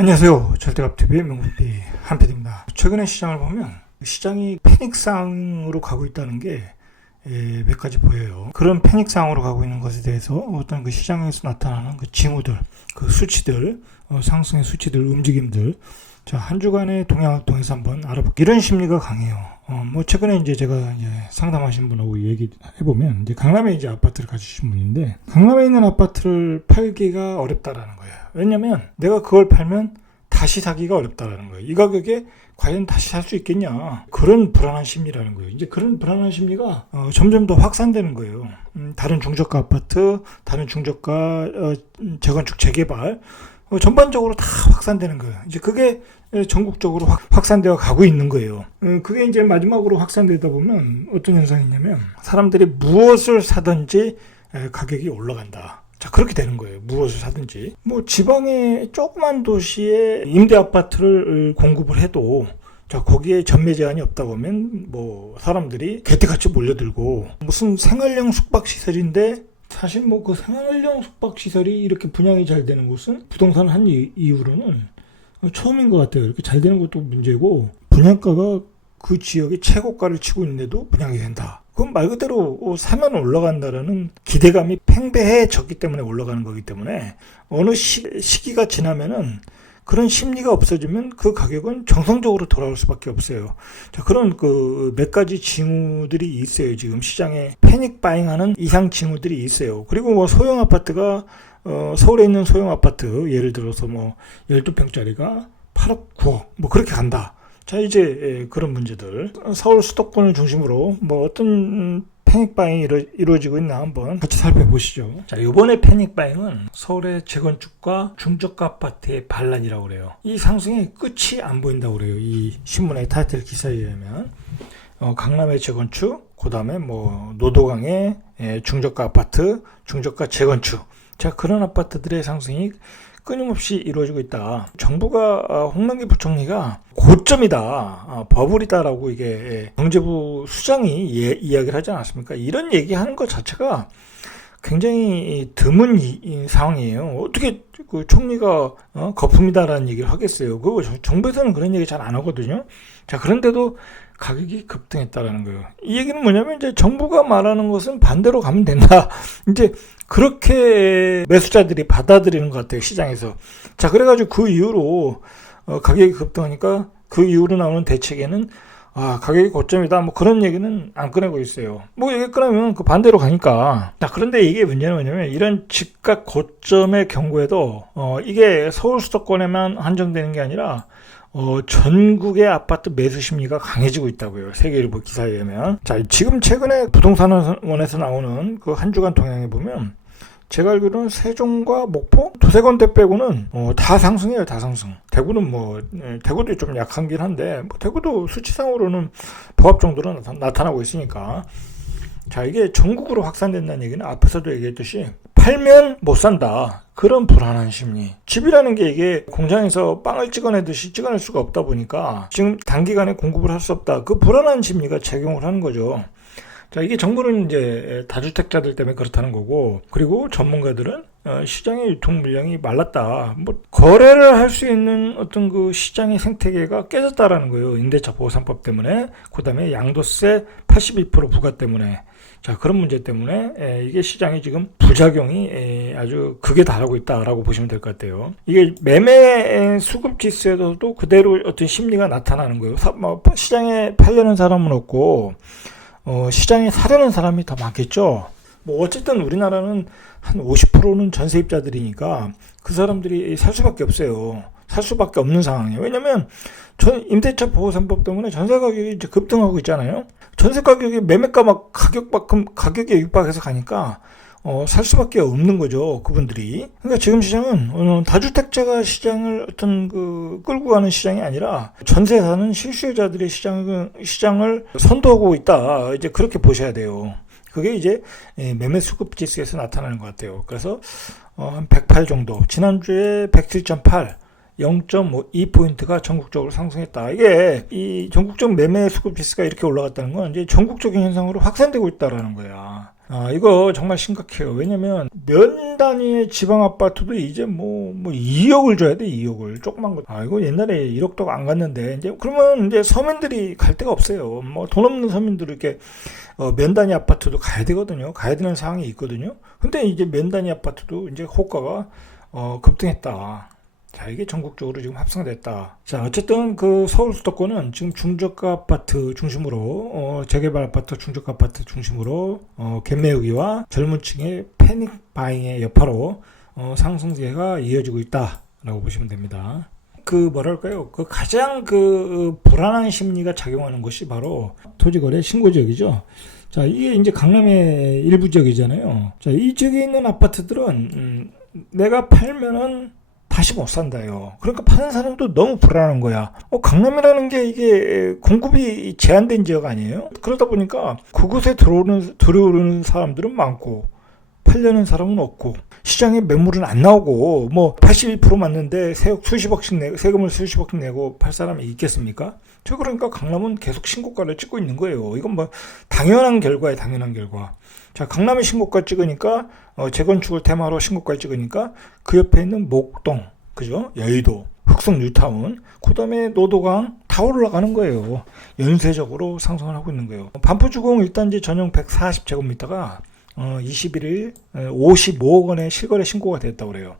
안녕하세요. 절대값TV의 명국비 한PD입니다. 최근에 시장을 보면 시장이 패닉상으로 가고 있다는 게 몇 가지 보여요. 그런 패닉상으로 가고 있는 것에 대해서 어떤 그 시장에서 나타나는 그 징후들, 그 수치들, 상승의 수치들, 움직임들, 자, 한 주간의 동향을 통해서 한번 알아볼게요. 이런 심리가 강해요. 최근에 제가 상담하신 분하고 얘기해보면, 강남에 아파트를 가지신 분인데, 강남에 있는 아파트를 팔기가 어렵다라는 거예요. 왜냐면, 내가 그걸 팔면 다시 사기가 어렵다라는 거예요. 이 가격에 과연 다시 살 수 있겠냐. 그런 불안한 심리라는 거예요. 그런 불안한 심리가 점점 더 확산되는 거예요. 다른 중저가 아파트, 다른 중저가 재건축 재개발, 전반적으로 다 확산되는 거예요. 그게 전국적으로 확산되어 가고 있는 거예요. 그게 마지막으로 확산되다 보면 어떤 현상이 있냐면 사람들이 무엇을 사든지 가격이 올라간다. 자, 그렇게 되는 거예요. 무엇을 사든지. 지방의 조그만 도시에 임대 아파트를 공급을 해도 자, 거기에 전매 제한이 없다고 하면 사람들이 개떼같이 몰려들고 무슨 생활형 숙박시설인데 사실 그 생활형 숙박시설이 이렇게 분양이 잘 되는 곳은 부동산을 한 이후로는 처음인 것 같아요. 이렇게 잘 되는 것도 문제고 분양가가 그 지역의 최고가를 치고 있는데도 분양이 된다. 그건 말 그대로 사면 올라간다라는 기대감이 팽배해졌기 때문에 올라가는 거기 때문에 어느 시기가 지나면은 그런 심리가 없어지면 그 가격은 정상적으로 돌아올 수밖에 없어요. 자, 그런 몇 가지 징후들이 있어요. 지금 시장에 패닉 바잉하는 이상 징후들이 있어요. 그리고 소형 아파트가 서울에 있는 소형 아파트 예를 들어서 12평짜리가 8억, 9억 그렇게 간다. 자, 그런 문제들 서울 수도권을 중심으로 어떤 패닉 바잉이 이루어지고 있나 한번 같이 살펴보시죠. 자, 이번에 패닉 바잉은 서울의 재건축과 중저가 아파트의 반란이라고 그래요. 이 상승의 끝이 안 보인다고 그래요. 이 신문의 타이틀 기사에 의하면 강남의 재건축, 그 다음에 노도강의 중저가 아파트, 중저가 재건축. 자, 그런 아파트들의 상승이 끊임없이 이루어지고 있다. 정부가 홍남기 부총리가 고점이다, 버블이다라고 이게 경제부 수장이 이야기를 하지 않았습니까? 이런 얘기하는 것 자체가 굉장히 드문 상황이에요. 어떻게 그 총리가 거품이다라는 얘기를 하겠어요? 그거 정부에서는 그런 얘기 잘 안 하거든요. 자, 그런데도 가격이 급등했다라는 거예요. 이 얘기는 뭐냐면 정부가 말하는 것은 반대로 가면 된다. 그렇게 매수자들이 받아들이는 것 같아요, 시장에서. 자, 그래가지고 그 이후로 가격이 급등하니까 그 이후로 나오는 대책에는 가격이 고점이다. 그런 얘기는 안 꺼내고 있어요. 얘기 꺼내면 그 반대로 가니까. 자, 그런데 이게 문제는 뭐냐면 이런 집값 고점의 경우에도 이게 서울 수도권에만 한정되는 게 아니라 전국의 아파트 매수 심리가 강해지고 있다고요. 세계일보 기사에 의하면. 자, 지금 최근에 부동산원에서 나오는 그 한 주간 동향에 보면 제가 알기로는 세종과 목포 두세 군데 빼고는 다 상승해요. 다 상승. 대구는 대구도 좀 약한긴 한데 대구도 수치상으로는 보합 정도로 나타나고 있으니까. 자, 이게 전국으로 확산된다는 얘기는 앞에서도 얘기했듯이 팔면 못 산다. 그런 불안한 심리. 집이라는 게 이게 공장에서 빵을 찍어내듯이 찍어낼 수가 없다 보니까 지금 단기간에 공급을 할 수 없다. 그 불안한 심리가 작용을 하는 거죠. 자, 이게 정부는 다주택자들 때문에 그렇다는 거고, 그리고 전문가들은 시장의 유통 물량이 말랐다. 거래를 할 수 있는 어떤 그 시장의 생태계가 깨졌다라는 거예요. 임대차 보호 3법 때문에, 그 다음에 양도세 82% 부과 때문에. 자, 그런 문제 때문에 이게 시장이 지금 부작용이 아주 극에 달하고 있다라고 보시면 될 것 같아요. 이게 매매 수급 지수에서도 그대로 어떤 심리가 나타나는 거예요. 시장에 팔려는 사람은 없고 시장에 사려는 사람이 더 많겠죠. 어쨌든 우리나라는 한 50%는 전세입자들이니까 그 사람들이 살 수밖에 없어요. 살 수밖에 없는 상황이에요. 왜냐면 임대차 보호 3법 때문에 전세 가격이 급등하고 있잖아요. 전세 가격이 매매가 가격에 육박해서 가니까 살 수밖에 없는 거죠, 그분들이. 그러니까 지금 시장은 다주택자가 시장을 끌고 가는 시장이 아니라 전세 사는 실수요자들의 시장을 선도하고 있다. 그렇게 보셔야 돼요. 그게 매매 수급 지수에서 나타나는 것 같아요. 그래서 한 108 정도, 지난주에 107.8, 0.2포인트가 전국적으로 상승했다. 이게 이 전국적 매매 수급 지수가 이렇게 올라갔다는 건 전국적인 현상으로 확산되고 있다라는 거야. 이거 정말 심각해요. 왜냐면 면 단위의 지방 아파트도 이제 뭐 2억을 줘야 돼. 2억을 조그만 거. 이거 옛날에 1억도 안 갔는데 이제 그러면 이제 서민들이 갈 데가 없어요. 뭐 돈 없는 서민들 이렇게 면 단위 아파트도 가야 되거든요. 가야 되는 상황이 있거든요. 근데 이제 면 단위 아파트도 이제 호가가 급등했다. 자, 이게 전국적으로 지금 합성됐다. 자, 어쨌든 그 서울 수도권은 지금 중저가 아파트 중심으로, 재개발 아파트, 중저가 아파트 중심으로, 갭매우기와 젊은 층의 패닉 바잉의 여파로, 상승세가 이어지고 있다라고 보시면 됩니다. 뭐랄까요. 가장 불안한 심리가 작용하는 것이 바로 토지거래 신고 지역이죠. 자, 이게 이제 강남의 일부 지역이잖아요. 자, 이 지역에 있는 아파트들은, 내가 팔면은 다시 못 산다요. 그러니까 파는 사람도 너무 불안한 거야. 강남이라는 게 이게 공급이 제한된 지역 아니에요? 그러다 보니까 그곳에 들어오는 사람들은 많고 팔려는 사람은 없고 시장에 매물은 안 나오고 82% 맞는데 세금을 수십억씩 내고 팔 사람이 있겠습니까? 그러니까 강남은 계속 신고가를 찍고 있는 거예요. 이건 당연한 결과예요. 당연한 결과. 자, 강남의 신고가 찍으니까 재건축을 테마로 신고가를 찍으니까 그 옆에 있는 목동, 그죠? 여의도, 흑성 뉴타운, 그다음에 노도강 다 올라가는 거예요. 연쇄적으로 상승을 하고 있는 거예요. 반포주공 일단 이제 전용 140제곱미터가 21일 55억 원의 실거래 신고가 됐다고 그래요.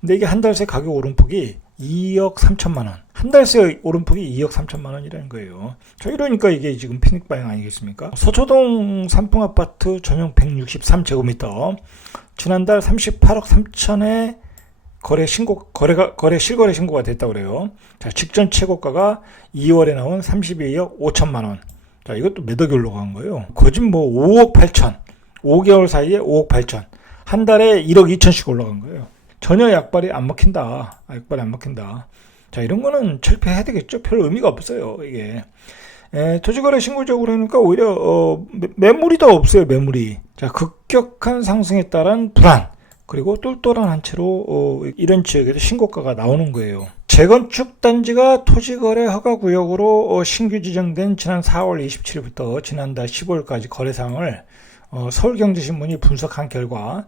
근데 이게 한 달 새 가격 오름폭이 2억 3천만 원. 한 달 새 오름폭이 2억 3천만 원이라는 거예요. 자, 이러니까 이게 지금 패닉 바잉 아니겠습니까? 서초동 삼풍 아파트 전용 163제곱미터. 지난달 38억 3천에 거래 실거래 신고가 됐다고 그래요. 자, 직전 최고가가 2월에 나온 32억 5천만 원. 자, 이것도 몇 억이 올라간 거예요. 거짓 5억 8천. 5개월 사이에 5억 8천. 한 달에 1억 2천씩 올라간 거예요. 전혀 약발이 안 먹힌다. 약발이 안 먹힌다. 자, 이런 거는 철폐해야 되겠죠. 별 의미가 없어요, 이게. 토지거래 신고적으로 하니까 오히려 매물이 더 없어요, 매물이. 자, 급격한 상승에 따른 불안. 그리고 똘똘한 한 채로 이런 지역에서 신고가가 나오는 거예요. 재건축 단지가 토지거래 허가구역으로 신규 지정된 지난 4월 27일부터 지난달 15일까지 거래 사항을 서울경제신문이 분석한 결과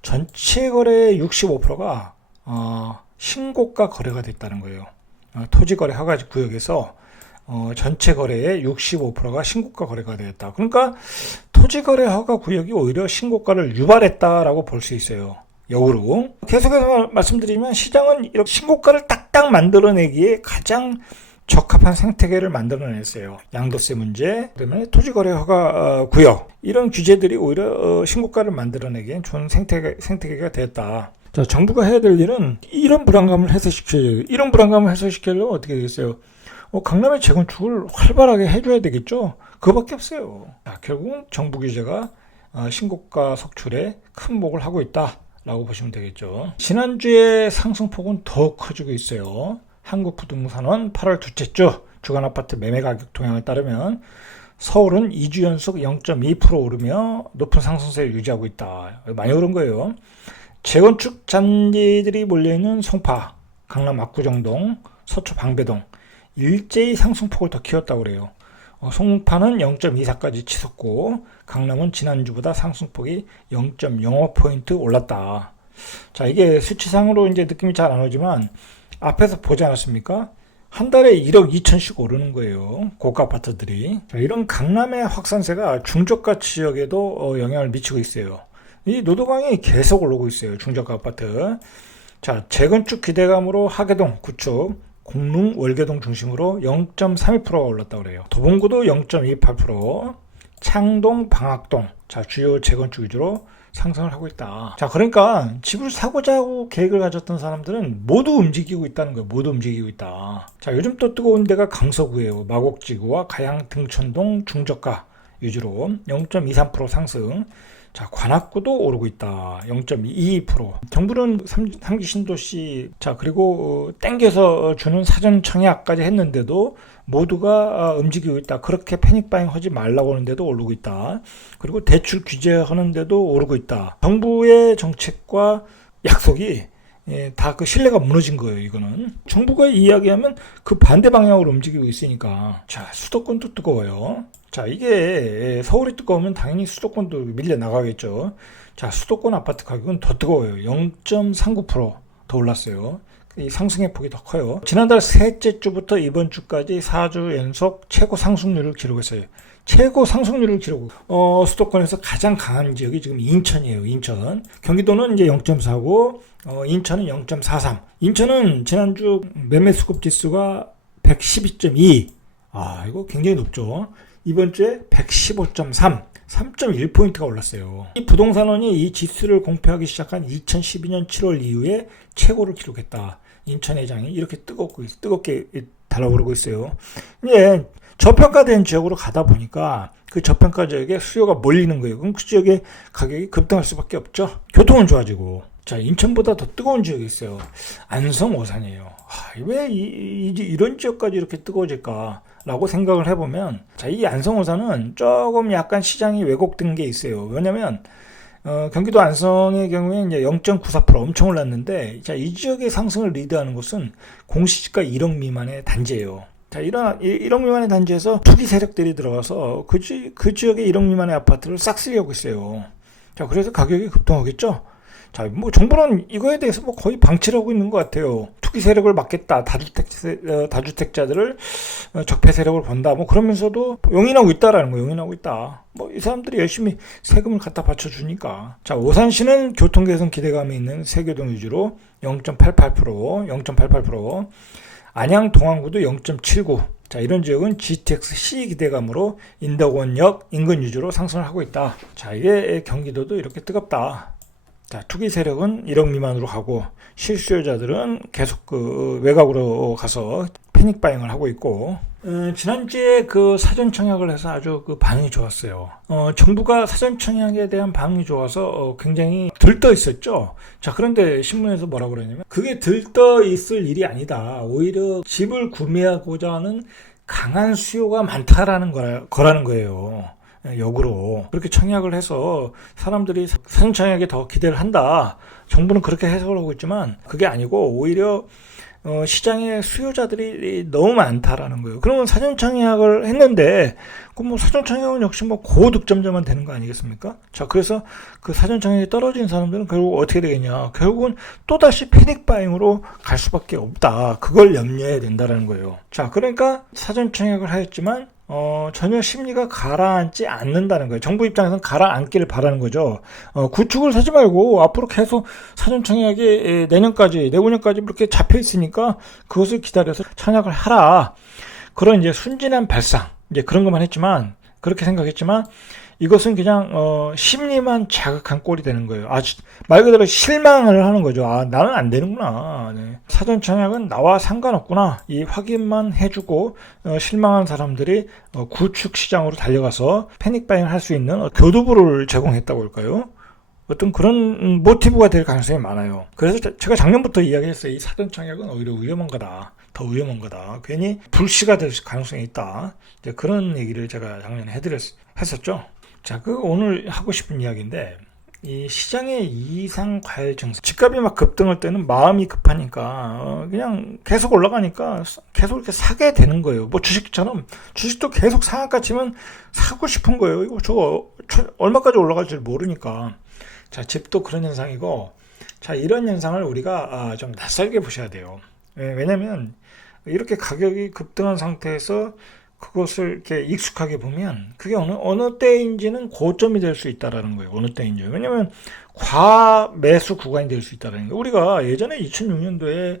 전체 거래의 65%가 신고가 거래가 됐다는 거예요. 토지거래 허가 구역에서 전체 거래의 65%가 신고가 거래가 되었다. 그러니까 토지거래 허가 구역이 오히려 신고가를 유발했다라고 볼 수 있어요. 역으로 계속해서 말씀드리면 시장은 이렇게 신고가를 딱딱 만들어내기에 가장 적합한 생태계를 만들어냈어요. 양도세 문제, 그다음에 토지거래 허가 구역 이런 규제들이 오히려 신고가를 만들어내기엔 좋은 생태계가 됐다. 자, 정부가 해야 될 일은 이런 불안감을 해소시켜야죠. 이런 불안감을 해소시키려면 어떻게 되겠어요? 강남의 재건축을 활발하게 해줘야 되겠죠. 그거밖에 없어요. 자, 결국은 정부 규제가 신고가 석출에 큰 목을 하고 있다라고 보시면 되겠죠. 지난주에 상승폭은 더 커지고 있어요. 한국부동산원 8월 둘째 주 주간 아파트 매매 가격 동향에 따르면 서울은 2주 연속 0.2% 오르며 높은 상승세를 유지하고 있다. 많이 오른 거예요. 재건축 잔디들이 몰려있는 송파, 강남 압구정동, 서초 방배동 일제히 상승폭을 더 키웠다고 그래요. 송파는 0.24까지 치솟고 강남은 지난주보다 상승폭이 0.05포인트 올랐다. 자, 이게 수치상으로 이제 느낌이 잘 안 오지만 앞에서 보지 않았습니까? 한 달에 1억 2천씩 오르는 거예요. 고가 아파트들이. 자, 이런 강남의 확산세가 중저가 지역에도 영향을 미치고 있어요. 이 노도강이 계속 오르고 있어요. 중저가 아파트. 자, 재건축 기대감으로 하계동, 구축, 공릉, 월계동 중심으로 0.32%가 올랐다고 그래요. 도봉구도 0.28%, 창동, 방학동, 자, 주요 재건축 위주로 상승을 하고 있다. 자, 그러니까 집을 사고자 하고 계획을 가졌던 사람들은 모두 움직이고 있다는 거예요. 모두 움직이고 있다. 자, 요즘 또 뜨거운 데가 강서구예요. 마곡지구와 가양 등촌동 중저가 위주로 0.23% 상승. 자, 관악구도 오르고 있다. 0.22%. 정부는 3기 신도시, 자, 그리고 땡겨서 주는 사전 청약까지 했는데도 모두가 움직이고 있다. 그렇게 패닉바잉 하지 말라고 하는데도 오르고 있다. 그리고 대출 규제하는데도 오르고 있다. 정부의 정책과 약속이 다 그 신뢰가 무너진 거예요. 이거는 정부가 이야기하면 그 반대 방향으로 움직이고 있으니까. 자, 수도권도 뜨거워요. 자, 이게 서울이 뜨거우면 당연히 수도권도 밀려 나가겠죠. 자, 수도권 아파트 가격은 더 뜨거워요. 0.39%더 올랐어요. 이 상승의 폭이 더 커요. 지난달 셋째 주부터 이번 주까지 4주 연속 최고 상승률을 기록했어요. 최고 상승률을 기록. 수도권에서 가장 강한 지역이 지금 인천이에요. 인천. 경기도는 이제 0.4고, 인천은 0.43. 인천은 지난주 매매 수급 지수가 112.2. 아, 이거 굉장히 높죠. 이번 주에 115.3. 3.1포인트가 올랐어요. 이 부동산원이 이 지수를 공표하기 시작한 2012년 7월 이후에 최고를 기록했다. 인천 회장이 이렇게 뜨겁게 달아오르고 있어요. 이제 저평가된 지역으로 가다 보니까 그 저평가 지역에 수요가 몰리는 거예요. 그럼 그 지역의 가격이 급등할 수밖에 없죠. 교통은 좋아지고. 자, 인천보다 더 뜨거운 지역이 있어요. 안성 오산이에요. 왜 이런 지역까지 이렇게 뜨거워질까? 라고 생각을 해보면, 자, 이 안성 오산은 조금 약간 시장이 왜곡된 게 있어요. 왜냐면, 경기도 안성의 경우에 이제 0.94% 엄청 올랐는데, 자, 이 지역의 상승을 리드하는 곳은 공시지가 1억 미만의 단지예요. 자, 1억 미만의 단지에서 투기 세력들이 들어가서 그 지역의 1억 미만의 아파트를 싹 쓰려고 있어요. 자, 그래서 가격이 급등하겠죠? 자, 뭐 정부는 이거에 대해서 뭐 거의 방치를 하고 있는 것 같아요. 투기 세력을 막겠다. 다주택자들을 적폐 세력을 본다. 뭐 그러면서도 용인하고 있다라는 거, 용인하고 있다. 뭐 이 사람들이 열심히 세금을 갖다 받쳐주니까. 자, 오산시는 교통 개선 기대감이 있는 세교동 위주로 0.88%. 안양 동안구도 0.79. 자, 이런 지역은 GTX-C 기대감으로 인덕원역 인근 위주로 상승을 하고 있다. 자, 이게 경기도도 이렇게 뜨겁다. 자, 투기 세력은 1억 미만으로 가고 실수요자들은 계속 그 외곽으로 가서 패닉 바잉을 하고 있고, 지난주에 그 사전 청약을 해서 아주 그 반응이 좋았어요. 정부가 사전 청약에 대한 반응이 좋아서 굉장히 들떠 있었죠. 자, 그런데 신문에서 뭐라고 그러냐면 그게 들떠 있을 일이 아니다. 오히려 집을 구매하고자 하는 강한 수요가 많다라는 거라는 거예요. 역으로 그렇게 청약을 해서 사람들이 사전 청약에 더 기대를 한다. 정부는 그렇게 해석을 하고 있지만 그게 아니고 오히려 시장에 수요자들이 너무 많다라는 거예요. 그러면 사전 청약을 했는데 그럼 뭐 사전 청약은 역시 뭐 고득점자만 되는 거 아니겠습니까? 자, 그래서 그 사전 청약이 떨어진 사람들은 결국 어떻게 되겠냐? 결국은 또다시 패닉 바잉으로 갈 수밖에 없다. 그걸 염려해야 된다라는 거예요. 자, 그러니까 사전 청약을 하였지만 전혀 심리가 가라앉지 않는다는 거예요. 정부 입장에서는 가라앉기를 바라는 거죠. 구축을 사지 말고 앞으로 계속 사전 청약이 내후년까지 이렇게 잡혀 있으니까 그것을 기다려서 청약을 하라. 그런 이제 순진한 발상, 이제 그런 것만 했지만, 그렇게 생각했지만, 이것은 그냥 심리만 자극한 꼴이 되는 거예요. 말 그대로 실망을 하는 거죠. 나는 안 되는구나. 네. 사전 청약은 나와 상관없구나. 이 확인만 해주고 실망한 사람들이 구축 시장으로 달려가서 패닉 바잉을 할 수 있는 교두보를 제공했다고 할까요? 어떤 그런 모티브가 될 가능성이 많아요. 그래서 제가 작년부터 이야기했어요. 이 사전 청약은 오히려 위험한 거다. 더 위험한 거다. 괜히 불씨가 될 가능성이 있다. 이제 그런 얘기를 제가 작년에 했었죠. 자, 오늘 하고 싶은 이야기인데, 이 시장의 이상 과열 증세. 집값이 막 급등할 때는 마음이 급하니까, 그냥 계속 올라가니까 계속 이렇게 사게 되는 거예요. 뭐 주식처럼, 주식도 계속 상한가 치면 사고 싶은 거예요. 이거 저거 얼마까지 올라갈지 모르니까. 자, 집도 그런 현상이고, 자, 이런 현상을 우리가 좀 낯설게 보셔야 돼요. 왜냐면, 이렇게 가격이 급등한 상태에서 그것을 이렇게 익숙하게 보면 그게 어느 때인지는 고점이 될 수 있다라는 거예요. 어느 때인지. 왜냐면 과매수 구간이 될 수 있다라는 거예요. 우리가 예전에 2006년도에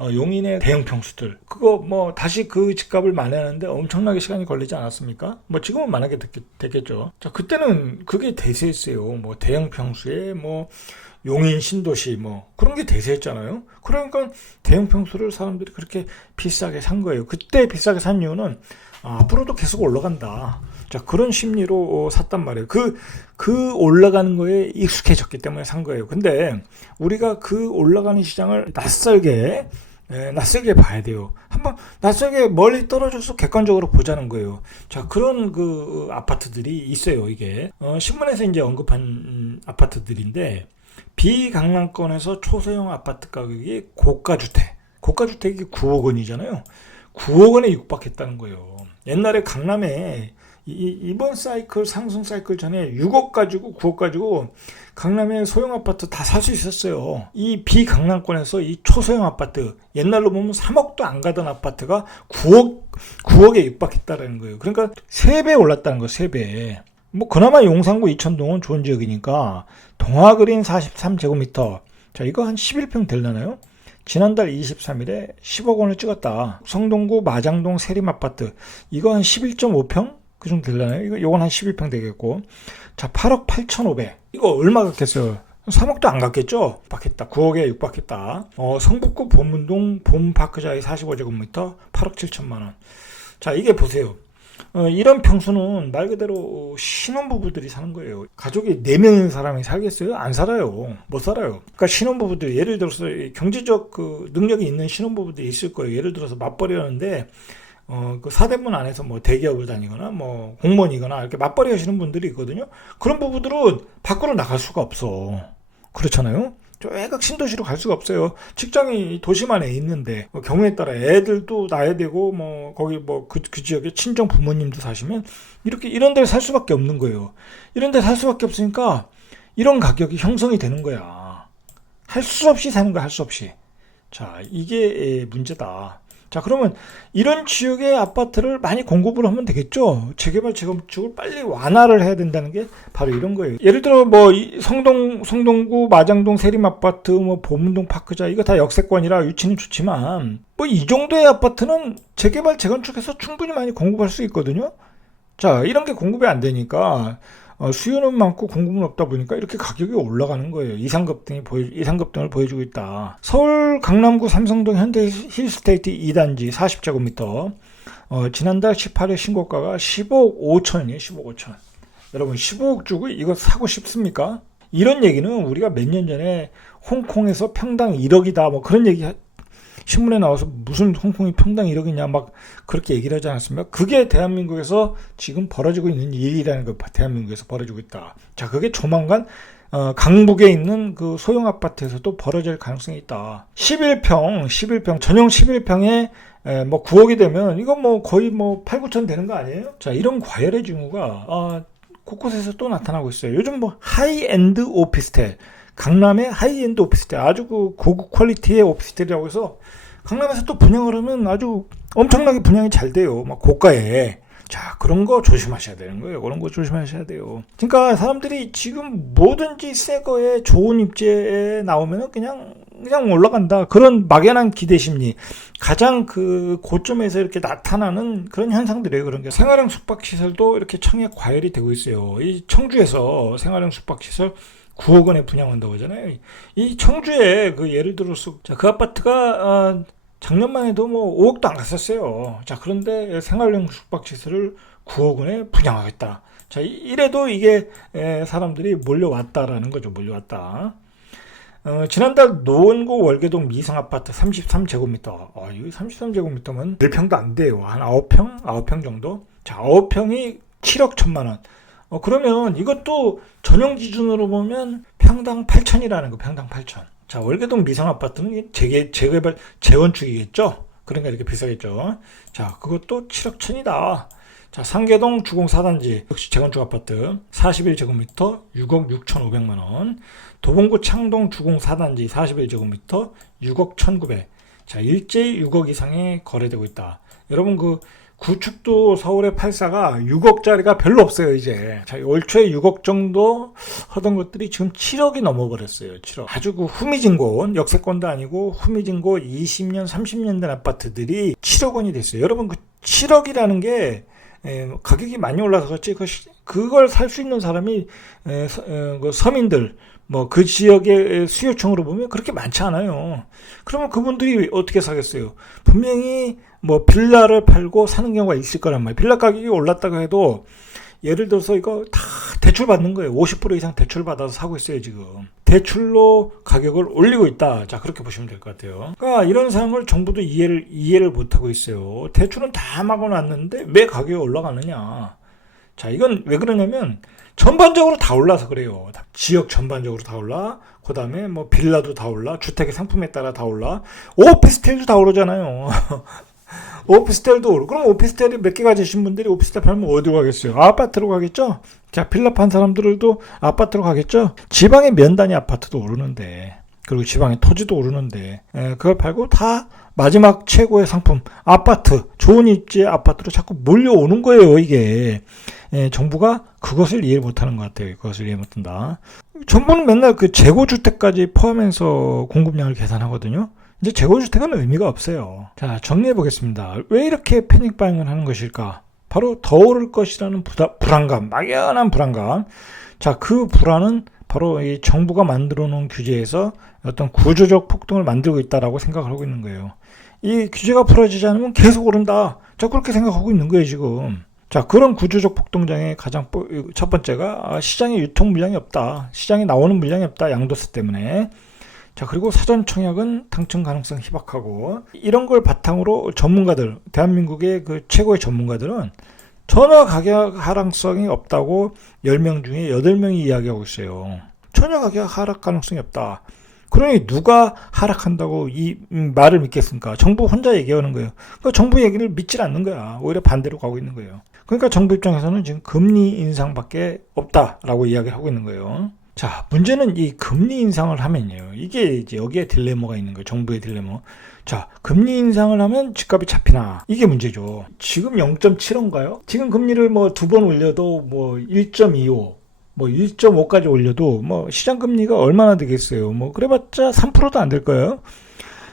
용인의 대형 평수들 그거 뭐 다시 그 집값을 만회하는데 엄청나게 시간이 걸리지 않았습니까? 뭐 지금은 만하게 됐겠죠. 자, 그때는 그게 대세였어요. 뭐 대형 평수에 뭐 용인 신도시 뭐 그런 게 대세였잖아요. 그러니까 대형 평수를 사람들이 그렇게 비싸게 산 거예요. 그때 비싸게 산 이유는 앞으로도 계속 올라간다. 자, 그런 심리로 샀단 말이에요. 그 올라가는 거에 익숙해졌기 때문에 산 거예요. 근데 우리가 그 올라가는 시장을 낯설게 봐야 돼요. 한번 낯설게 멀리 떨어져서 객관적으로 보자는 거예요. 자, 그런 그 아파트들이 있어요. 이게 신문에서 이제 언급한 아파트들인데 비강남권에서 초소형 아파트 가격이 고가주택이 9억 원이잖아요. 9억 원에 육박했다는 거예요. 옛날에 강남에 이번 사이클 상승 사이클 전에 6억 가지고 9억 가지고 강남의 소형 아파트 다 살 수 있었어요. 이 비강남권에서 이 초소형 아파트 옛날로 보면 3억도 안 가던 아파트가 9억에 육박했다라는 거예요. 그러니까 3배 올랐다는 거예요. 3배. 뭐 그나마 용산구 이천동은 좋은 지역이니까 동아그린 43제곱미터. 자, 이거 한 11평 되려나요? 지난달 23일에 10억 원을 찍었다. 성동구 마장동 세림아파트. 이거 한 11.5평? 그 정도 되려나요? 이건 한 11평 되겠고. 자, 8억 8,500. 이거 얼마 갔겠어요? 3억도 안 갔겠죠? 육박했다. 9억에 육박했다. 성북구 봄문동 봄파크자의 45제곱미터 8억 7천만 원. 자, 이게 보세요. 이런 평수는 말 그대로 신혼부부들이 사는 거예요. 가족이 4명인 사람이 살겠어요? 안 살아요. 못 살아요. 그러니까 신혼부부들, 예를 들어서 경제적 그 능력이 있는 신혼부부들이 있을 거예요. 예를 들어서 맞벌이 하는데, 그 사대문 안에서 뭐 대기업을 다니거나 뭐 공무원이거나 이렇게 맞벌이 하시는 분들이 있거든요. 그런 부부들은 밖으로 나갈 수가 없어. 그렇잖아요? 외곽 신도시로 갈 수가 없어요. 직장이 도심 안에 있는데 경우에 따라 애들도 낳아야 되고 뭐 거기 뭐 그 지역에 친정 부모님도 사시면 이런 데 살 수밖에 없는 거예요. 이런 데 살 수밖에 없으니까 이런 가격이 형성이 되는 거야. 할 수 없이 사는 거야. 할 수 없이. 자, 이게 문제다. 자, 그러면 이런 지역의 아파트를 많이 공급을 하면 되겠죠. 재개발 재건축을 빨리 완화를 해야 된다는 게 바로 이런 거예요. 예를 들어 뭐 성동구 마장동 세림 아파트, 뭐 보문동 파크자 이거 다 역세권이라 위치는 좋지만 뭐 이 정도의 아파트는 재개발 재건축해서 충분히 많이 공급할 수 있거든요. 자, 이런 게 공급이 안 되니까 수요는 많고 공급은 없다 보니까 이렇게 가격이 올라가는 거예요. 이상급등을 보여주고 있다. 서울 강남구 삼성동 현대 힐스테이트 2단지 40제곱미터 지난달 18일 신고가가 15억 5천이에요. 15억 5천. 여러분 15억 주고 이거 사고 싶습니까? 이런 얘기는 우리가 몇 년 전에 홍콩에서 평당 1억이다 뭐 그런 얘기 신문에 나와서 무슨 홍콩이 평당 1억이냐 막 그렇게 얘기를 하지 않았습니까? 그게 대한민국에서 지금 벌어지고 있는 일이라는 거 대한민국에서 벌어지고 있다. 자, 그게 조만간 강북에 있는 그 소형 아파트에서도 벌어질 가능성이 있다. 11평 전용 11평에 뭐 9억이 되면 이거 뭐 거의 뭐 8, 9천 되는 거 아니에요? 자, 이런 과열의 징후가 곳곳에서 또 나타나고 있어요. 요즘 뭐 하이엔드 오피스텔 강남의 하이엔드 오피스텔 아주 그 고급 퀄리티의 오피스텔이라고 해서 강남에서 또 분양을 하면 아주 엄청나게 분양이 잘 돼요. 막 고가에. 자, 그런 거 조심하셔야 되는 거예요. 그런 거 조심하셔야 돼요. 그러니까 사람들이 지금 뭐든지 새 거에 좋은 입지에 나오면 그냥 올라간다. 그런 막연한 기대 심리. 가장 그 고점에서 이렇게 나타나는 그런 현상들이에요. 그런 게. 생활형 숙박시설도 이렇게 청약 과열이 되고 있어요. 이 청주에서 생활형 숙박시설 9억 원에 분양한다고 하잖아요. 이 청주에 그 예를 들어서 그 아파트가 작년만 해도 뭐 5억도 안 갔었어요. 자, 그런데 생활용 숙박시설을 9억 원에 분양하겠다. 자, 이래도 이게 사람들이 몰려왔다라는 거죠. 몰려왔다. 지난달 노원구 월계동 미성아파트 33제곱미터. 이 33제곱미터면 1평도 안 돼요. 한 9평 정도. 자, 9평이 7억 1천만 원. 그러면 이것도 전용 기준으로 보면 평당 8천이라는 거, 평당 8천. 자, 월계동 미성 아파트는 재개발, 재건축이겠죠? 그러니까 이렇게 비싸겠죠? 자, 그것도 7억 천이다. 자, 상계동 주공 4단지, 역시 재건축 아파트, 41제곱미터, 6억 6천5백만 원. 도봉구 창동 주공 4단지, 41제곱미터, 6억 1,900. 자, 일제히 6억 이상에 거래되고 있다. 여러분, 구축도 서울의 8사가 6억짜리가 별로 없어요, 이제. 자, 올 초에 6억 정도 하던 것들이 지금 7억이 넘어버렸어요, 7억. 아주 그 후미진고, 역세권도 아니고 후미진고 20년, 30년 된 아파트들이 7억 원이 됐어요. 여러분, 그 7억이라는 게 가격이 많이 올라서 그렇지, 그걸 살 수 있는 사람이 그 서민들, 뭐 그 지역의 수요층으로 보면 그렇게 많지 않아요. 그러면 그분들이 어떻게 사겠어요? 분명히 뭐 빌라를 팔고 사는 경우가 있을 거란 말이에요. 빌라 가격이 올랐다고 해도 예를 들어서 이거 다 대출 받는 거예요. 50% 이상 대출 받아서 사고 있어요, 지금. 대출로 가격을 올리고 있다. 자, 그렇게 보시면 될 것 같아요. 그러니까 이런 상황을 정부도 이해를 못 하고 있어요. 대출은 다 막아놨는데 왜 가격이 올라가느냐? 자, 이건 왜 그러냐면 전반적으로 다 올라서 그래요. 지역 전반적으로 다 올라. 그 다음에 뭐 빌라도 다 올라. 주택의 상품에 따라 다 올라. 오피스텔도 다 오르잖아요. 오피스텔도 오르고. 그럼 오피스텔이 몇 개 가지신 분들이 오피스텔 팔면 어디로 가겠어요? 아파트로 가겠죠? 자, 빌라 판 사람들도 아파트로 가겠죠? 지방의 면 단위 아파트도 오르는데, 그리고 지방의 토지도 오르는데, 그걸 팔고 다 마지막 최고의 상품, 아파트, 좋은 입지의 아파트로 자꾸 몰려오는 거예요, 이게. 정부가 그것을 이해 못하는 것 같아요. 그것을 이해 못한다. 정부는 맨날 그 재고주택까지 포함해서 공급량을 계산하거든요. 이제 재고주택은 의미가 없어요. 자, 정리해 보겠습니다. 왜 이렇게 패닉 바잉을 하는 것일까? 바로 더 오를 것이라는 불안감, 막연한 불안감. 자, 그 불안은 바로 이 정부가 만들어 놓은 규제에서 어떤 구조적 폭등을 만들고 있다라고 생각을 하고 있는 거예요. 이 규제가 풀어지지 않으면 계속 오른다. 자, 그렇게 생각하고 있는 거예요, 지금. 자, 그런 구조적 폭등장의 가장 첫 번째가 시장에 유통 물량이 없다. 시장에 나오는 물량이 없다. 양도세 때문에. 자, 그리고 사전 청약은 당첨 가능성 희박하고, 이런 걸 바탕으로 전문가들, 대한민국의 그 최고의 전문가들은 전혀 가격 하락성이 없다고 10명 중에 8명이 이야기하고 있어요. 전혀 가격 하락 가능성이 없다. 그러니 누가 하락한다고 이 말을 믿겠습니까? 정부 혼자 얘기하는 거예요. 그러니까 정부 얘기를 믿질 않는 거야. 오히려 반대로 가고 있는 거예요. 그러니까 정부 입장에서는 지금 금리 인상밖에 없다라고 이야기를 하고 있는 거예요. 자, 문제는 이 금리 인상을 하면요. 이게 이제 여기에 딜레마가 있는 거예요. 정부의 딜레마. 자, 금리 인상을 하면 집값이 잡히나. 이게 문제죠. 지금 0.75인가요? 지금 금리를 뭐 2번 올려도 뭐 1.25, 뭐 1.5까지 올려도 뭐 시장 금리가 얼마나 되겠어요? 뭐 그래봤자 3%도 안 될 거예요.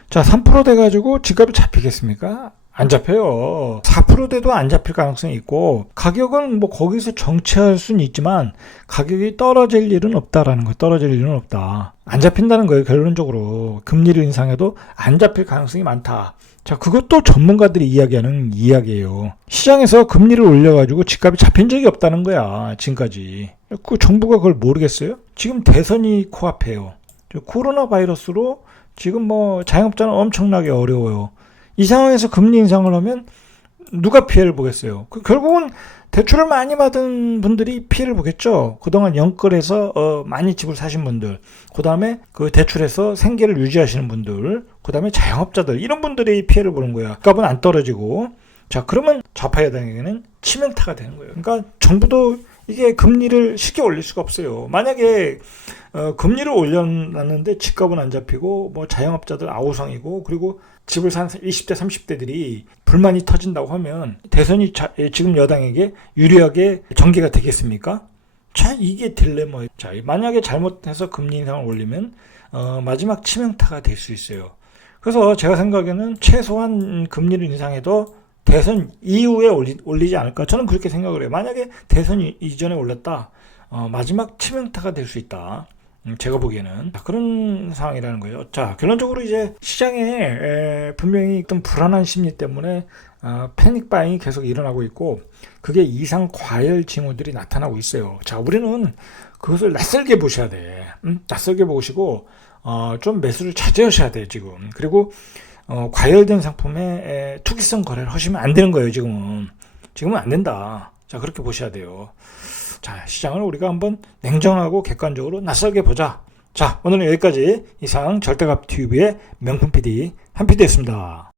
자, 3% 돼가지고 집값이 잡히겠습니까? 안 잡혀요. 4% 돼도 안 잡힐 가능성이 있고, 가격은 뭐 거기서 정체할 수는 있지만 가격이 떨어질 일은 없다라는 거예요. 떨어질 일은 없다. 안 잡힌다는 거예요. 결론적으로 금리를 인상해도 안 잡힐 가능성이 많다. 자, 그것도 전문가들이 이야기하는 이야기예요. 시장에서 금리를 올려가지고 집값이 잡힌 적이 없다는 거야, 지금까지. 그 정부가 그걸 모르겠어요? 지금 대선이 코앞에요. 코로나 바이러스로 지금 뭐 자영업자는 엄청나게 어려워요. 이 상황에서 금리 인상을 하면 누가 피해를 보겠어요? 결국은 대출을 많이 받은 분들이 피해를 보겠죠. 그동안 연끌해서 많이 집을 사신 분들, 그 다음에 그 대출해서 생계를 유지하시는 분들, 그 다음에 자영업자들, 이런 분들이 피해를 보는 거야. 값은 안 떨어지고. 자, 그러면 좌파 여당에게는 치명타가 되는 거예요. 그러니까 정부도 이게 금리를 쉽게 올릴 수가 없어요. 만약에 금리를 올려놨는데 집값은 안 잡히고 뭐 자영업자들 아우성이고, 그리고 집을 산 20대 30대들이 불만이 터진다고 하면 대선이 지금 여당에게 유리하게 전개가 되겠습니까? 자, 이게 딜레마예요. 자, 만약에 잘못해서 금리 인상을 올리면 마지막 치명타가 될 수 있어요. 그래서 제가 생각에는 최소한 금리를 인상해도 대선 이후에 올리지 않을까, 저는 그렇게 생각을 해요. 만약에 대선 이전에 올렸다, 마지막 치명타가 될 수 있다. 제가 보기에는 그런 상황이라는 거예요. 자, 결론적으로 이제 시장에 분명히 어떤 불안한 심리 때문에 패닉 바잉이 계속 일어나고 있고, 그게 이상 과열 징후들이 나타나고 있어요. 자, 우리는 그것을 낯설게 보셔야 돼. 낯설게 보시고 좀 매수를 자제하셔야 돼요, 지금. 그리고 과열된 상품에 투기성 거래를 하시면 안 되는 거예요, 지금은. 지금은 안 된다. 자, 그렇게 보셔야 돼요. 자, 시장을 우리가 한번 냉정하고 객관적으로 낯설게 보자. 자, 오늘은 여기까지. 이상 절대값TV의 명품 PD 한PD였습니다.